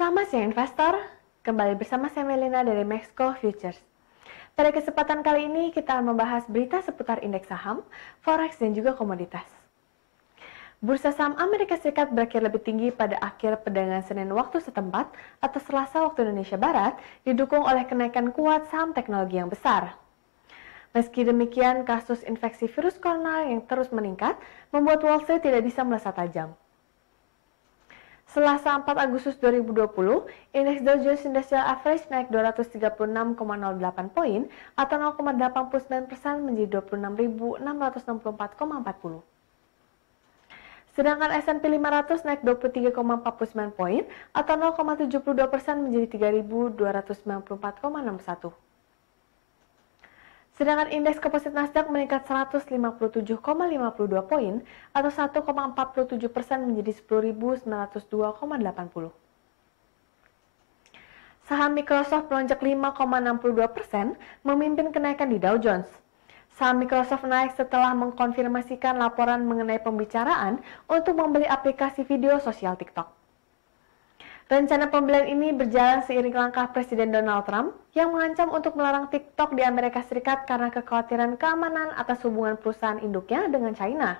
Selamat siang investor, kembali bersama saya Melina dari Maxco Futures. Pada kesempatan kali ini kita akan membahas berita seputar indeks saham, forex dan juga komoditas. Bursa saham Amerika Serikat berakhir lebih tinggi pada akhir perdagangan Senin waktu setempat atau Selasa waktu Indonesia Barat, didukung oleh kenaikan kuat saham teknologi yang besar. Meski demikian, kasus infeksi virus corona yang terus meningkat membuat Wall Street tidak bisa melesat tajam. Selasa 4 Agustus 2020, indeks Dow Jones Industrial Average naik 236,08 poin atau 0,89% menjadi 26.664,40. Sedangkan S&P 500 naik 23,49 poin atau 0,72% menjadi 3.294,61. Sedangkan indeks komposit Nasdaq meningkat 157,52 poin atau 1,47% menjadi 10.902,80. Saham Microsoft melonjak 5,62%, memimpin kenaikan di Dow Jones. Saham Microsoft naik setelah mengkonfirmasikan laporan mengenai pembicaraan untuk membeli aplikasi video sosial TikTok. Rencana pembelian ini berjalan seiring langkah Presiden Donald Trump yang mengancam untuk melarang TikTok di Amerika Serikat karena kekhawatiran keamanan atas hubungan perusahaan induknya dengan China.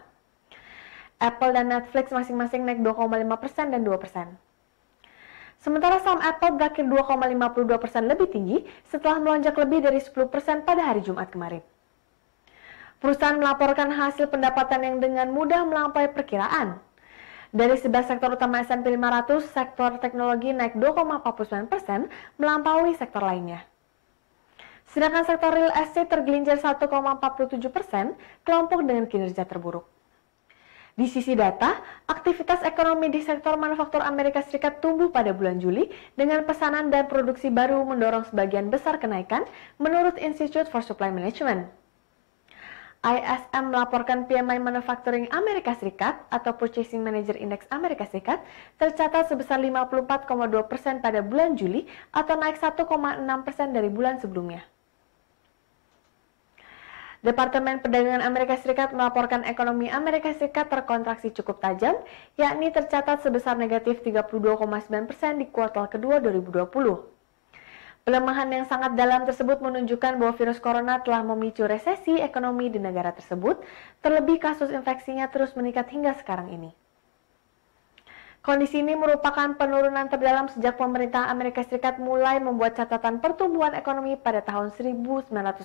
Apple dan Netflix masing-masing naik 2,5% dan 2%. Sementara saham Apple berakhir 2,52% lebih tinggi setelah melonjak lebih dari 10% pada hari Jumat kemarin. Perusahaan melaporkan hasil pendapatan yang dengan mudah melampaui perkiraan. Dari 11 sektor utama S&P 500, sektor teknologi naik 2,49%, melampaui sektor lainnya. Sedangkan sektor real estate tergelincir 1,47%, kelompok dengan kinerja terburuk. Di sisi data, aktivitas ekonomi di sektor manufaktur Amerika Serikat tumbuh pada bulan Juli dengan pesanan dan produksi baru mendorong sebagian besar kenaikan menurut Institute for Supply Management. ISM melaporkan PMI Manufacturing Amerika Serikat atau Purchasing Manager Index Amerika Serikat tercatat sebesar 54,2% pada bulan Juli atau naik 1,6% dari bulan sebelumnya. Departemen Perdagangan Amerika Serikat melaporkan ekonomi Amerika Serikat terkontraksi cukup tajam, yakni tercatat sebesar negatif 32,9% di kuartal kedua 2020. Pelemahan yang sangat dalam tersebut menunjukkan bahwa virus corona telah memicu resesi ekonomi di negara tersebut, terlebih kasus infeksinya terus meningkat hingga sekarang ini. Kondisi ini merupakan penurunan terdalam sejak pemerintah Amerika Serikat mulai membuat catatan pertumbuhan ekonomi pada tahun 1947.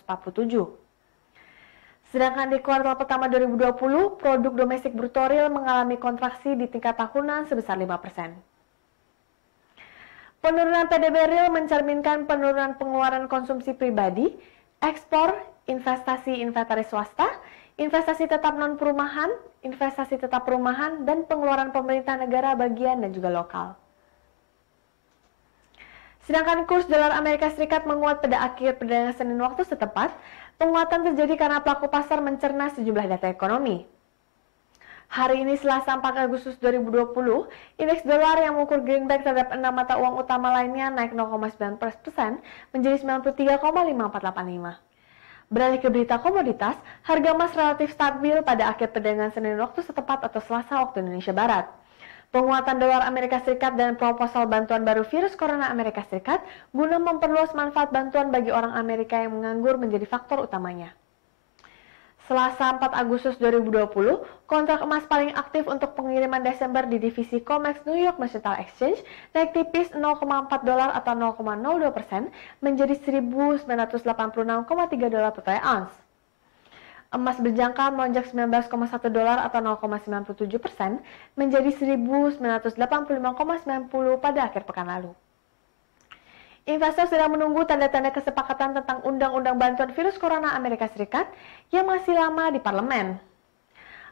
Sedangkan di kuartal pertama 2020, produk domestik bruto real mengalami kontraksi di tingkat tahunan sebesar 5%. Penurunan PDB real mencerminkan penurunan pengeluaran konsumsi pribadi, ekspor, investasi inventaris swasta, investasi tetap non-perumahan, investasi tetap perumahan, dan pengeluaran pemerintah negara bagian dan juga lokal. Sedangkan kurs dolar Amerika Serikat menguat pada akhir perdagangan Senin waktu setempat, penguatan terjadi karena pelaku pasar mencerna sejumlah data ekonomi. Hari ini Selasa 4 Agustus 2020, indeks dolar yang mengukur greenback terhadap 6 mata uang utama lainnya naik 0,9% menjadi 93,5485. Beralih ke berita komoditas, harga emas relatif stabil pada akhir perdagangan Senin waktu setempat atau Selasa waktu Indonesia Barat. Penguatan dolar Amerika Serikat dan proposal bantuan baru virus corona Amerika Serikat guna memperluas manfaat bantuan bagi orang Amerika yang menganggur menjadi faktor utamanya. Selasa 4 Agustus 2020, kontrak emas paling aktif untuk pengiriman Desember di divisi COMEX New York Mercantile Exchange naik tipis 0,4 dolar atau 0,02% menjadi 1.986,3 dolar per troy ounce. Emas berjangka melonjak 19,1 dolar atau 0,97% menjadi 1.985,90 pada akhir pekan lalu. Investor sedang menunggu tanda-tanda kesepakatan tentang Undang-Undang Bantuan Virus Corona Amerika Serikat yang masih lama di parlemen.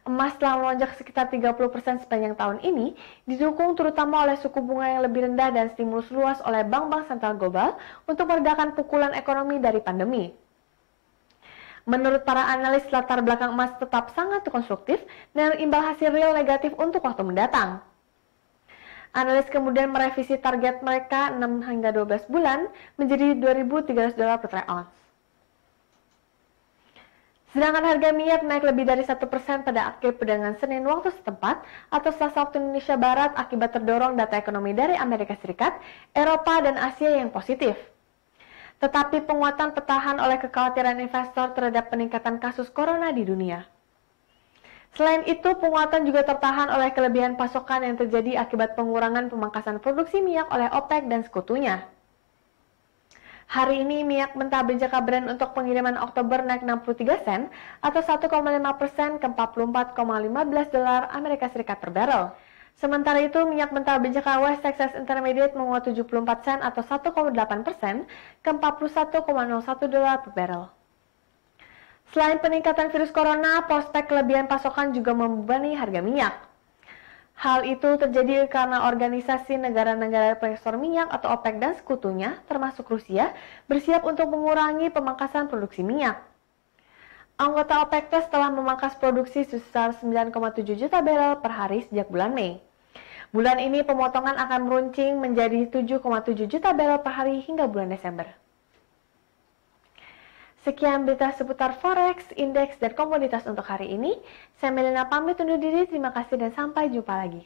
Emas telah melonjak sekitar 30% sepanjang tahun ini, didukung terutama oleh suku bunga yang lebih rendah dan stimulus luas oleh bank-bank sentral global untuk meredakan pukulan ekonomi dari pandemi. Menurut para analis, latar belakang emas tetap sangat konstruktif dan imbal hasil real negatif untuk waktu mendatang. Analis kemudian merevisi target mereka 6 hingga 12 bulan menjadi 2.300 dolar per troy ounce. Sedangkan harga minyak naik lebih dari 1% pada akhir perdagangan Senin waktu setempat atau Selasa waktu Indonesia Barat akibat terdorong data ekonomi dari Amerika Serikat, Eropa, dan Asia yang positif. Tetapi penguatan tertahan oleh kekhawatiran investor terhadap peningkatan kasus corona di dunia. Selain itu, penguatan juga tertahan oleh kelebihan pasokan yang terjadi akibat pengurangan pemangkasan produksi minyak oleh OPEC dan sekutunya. Hari ini minyak mentah berjangka Brent untuk pengiriman Oktober naik 63 sen atau 1,5% ke 44,15 dolar Amerika Serikat per barrel. Sementara itu, minyak mentah berjangka West Texas Intermediate menguat 74 sen atau 1,8% ke 41,01 dolar per barrel. Selain peningkatan virus corona, prospek kelebihan pasokan juga membebani harga minyak. Hal itu terjadi karena organisasi negara-negara pengekspor minyak atau OPEC dan sekutunya, termasuk Rusia, bersiap untuk mengurangi pemangkasan produksi minyak. Anggota OPEC Plus telah memangkas produksi sebesar 9,7 juta barel per hari sejak bulan Mei. Bulan ini pemotongan akan meruncing menjadi 7,7 juta barel per hari hingga bulan Desember. Sekian berita seputar forex, indeks, dan komoditas untuk hari ini. Saya Melina pamit undur diri, terima kasih dan sampai jumpa lagi.